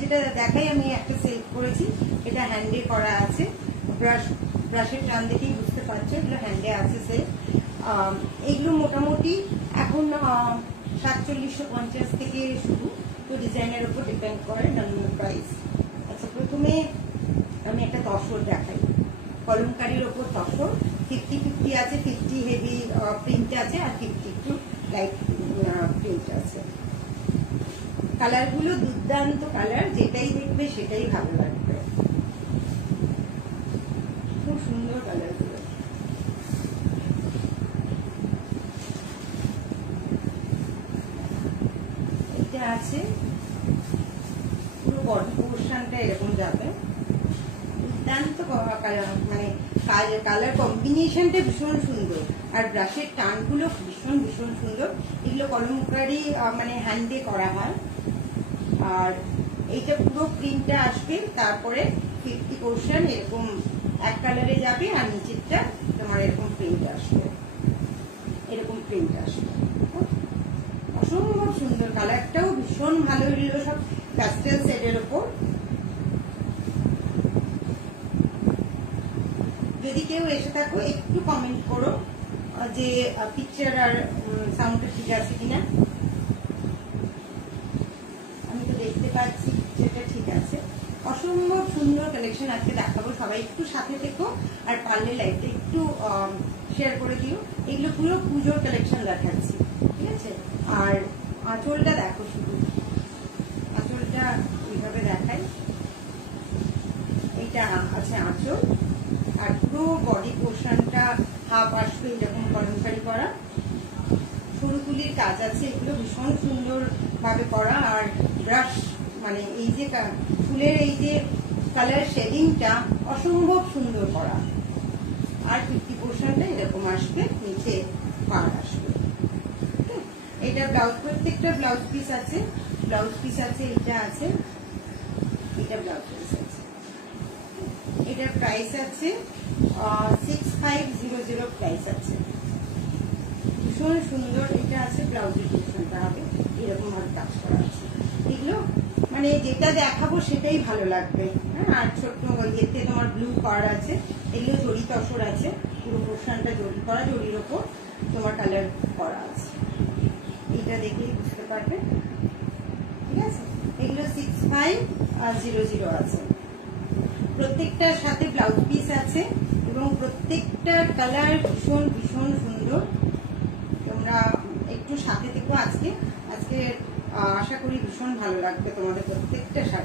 যেটা দেখাই আমি একটা সেল করেছি, এটা হ্যান্ডে করা আছে, ব্রাশের টান দেখেই বুঝতে পারছো এগুলো হ্যান্ডে আছে সেল। এগুলো মোটামুটি এখন 4750 থেকে শুরু, তো ডিজাইনের উপর ডিপেন্ড করে নর্মাল প্রাইস। আচ্ছা, প্রথমে আমি একটা তসর দেখাই, কলমকারির ওপর তসর 50-50 আছে, 50 হেভি প্রিন্ট আছে আর 50 একটু লাইট প্রিন্ট আছে। কালার গুলো দুর্দান্ত কালার, যেটাই দেখবে সেটাই ভালো লাগবে, খুব সুন্দর কালার গুলো। এটা আছে পুরো বডি পোর্শনটা এরকম যাবে, দুর্দান্ত মানে কালার কম্বিনেশনটা ভীষণ সুন্দর, আর ব্রাশের টানগুলো ভীষণ ভীষণ সুন্দর। এগুলো কলমকারি মানে হ্যান্ডে করা হয়। আর এইটা পুরো প্রিন্টটা আসবে, তারপরে 50 পোর্শন এরকম এক কালারে যাবে, আর নিচেরটা তোমার এরকম প্রিন্ট আসবে, এরকম প্রিন্ট আসবে। অসম্ভব সুন্দর, কালারটাও ভীষণ ভালো, এগুলো সব প্যাস্টেল শেডের ওপর। যদি কেউ এসে থাকো একটু কমেন্ট করো যে পিকচার আর সাউন্ডটা ঠিক আছে কিনা। আমি তো দেখতে পাচ্ছি পিকচারটা ঠিক আছে। অসম্ভব সুন্দর কালেকশন আজকে দেখাবো, সবাই একটু সাথে থেকো, আর পারলে লাইভটা একটু শেয়ার করে দিও। এগুলো পুরো পুজোর কালেকশন দেখাচ্ছি, ঠিক আছে। আর আঁচলটা দেখো, শুধু আঁচলটা এইভাবে দেখাই, এইটা আছে আঁচল, আর পুরো বডি পোর্শনটা হাফ আসবে এরকম কলমকারি করা, সরু তুলির কাজ আছে, এগুলো ভীষণ সুন্দর ভাবে করা। আর ব্রাশ মানে এই যে ফুলের এই যে কালার শেডিংটা অসম্ভব সুন্দর করা, আর 50 পোর্শনটা এরকম আসবে, নিচে পার আসবে। এটা ব্লাউজ, প্রত্যেকটা ব্লাউজ পিস আছে, ব্লাউজ পিস আছে, এটা আছে, এটা ব্লাউজ পিস আছে। এটার প্রাইস আছে 6500 প্রাইস আছে, ভীষণ সুন্দর। এটা আছে ব্লাউজের পোর্শনটা হবে এরকম ভাবে কাজ করা আছে। এগুলো মানে যেটা দেখাবো সেটাই ভালো লাগবে। হ্যাঁ, আর ছোট্ট ইয়েতে তোমার ব্লু কার্ড আছে, এগুলো জরি তসর আছে, পুরো পোর্শনটা জরি করা, জরির ওপর তোমার কালার করা আছে, এটা দেখেই বুঝতে পারবে, ঠিক আছে। এগুলো 6500 আছে। প্রত্যেকটার সাথে ব্লাউজ পিস আছে এবং প্রত্যেকটার কালার ভীষণ ভীষণ সুন্দর। তোমরা একটু সাথে থেকো আজকে আশা করি ভীষণ ভালো লাগবে তোমাদের প্রত্যেকটা শাড়ি।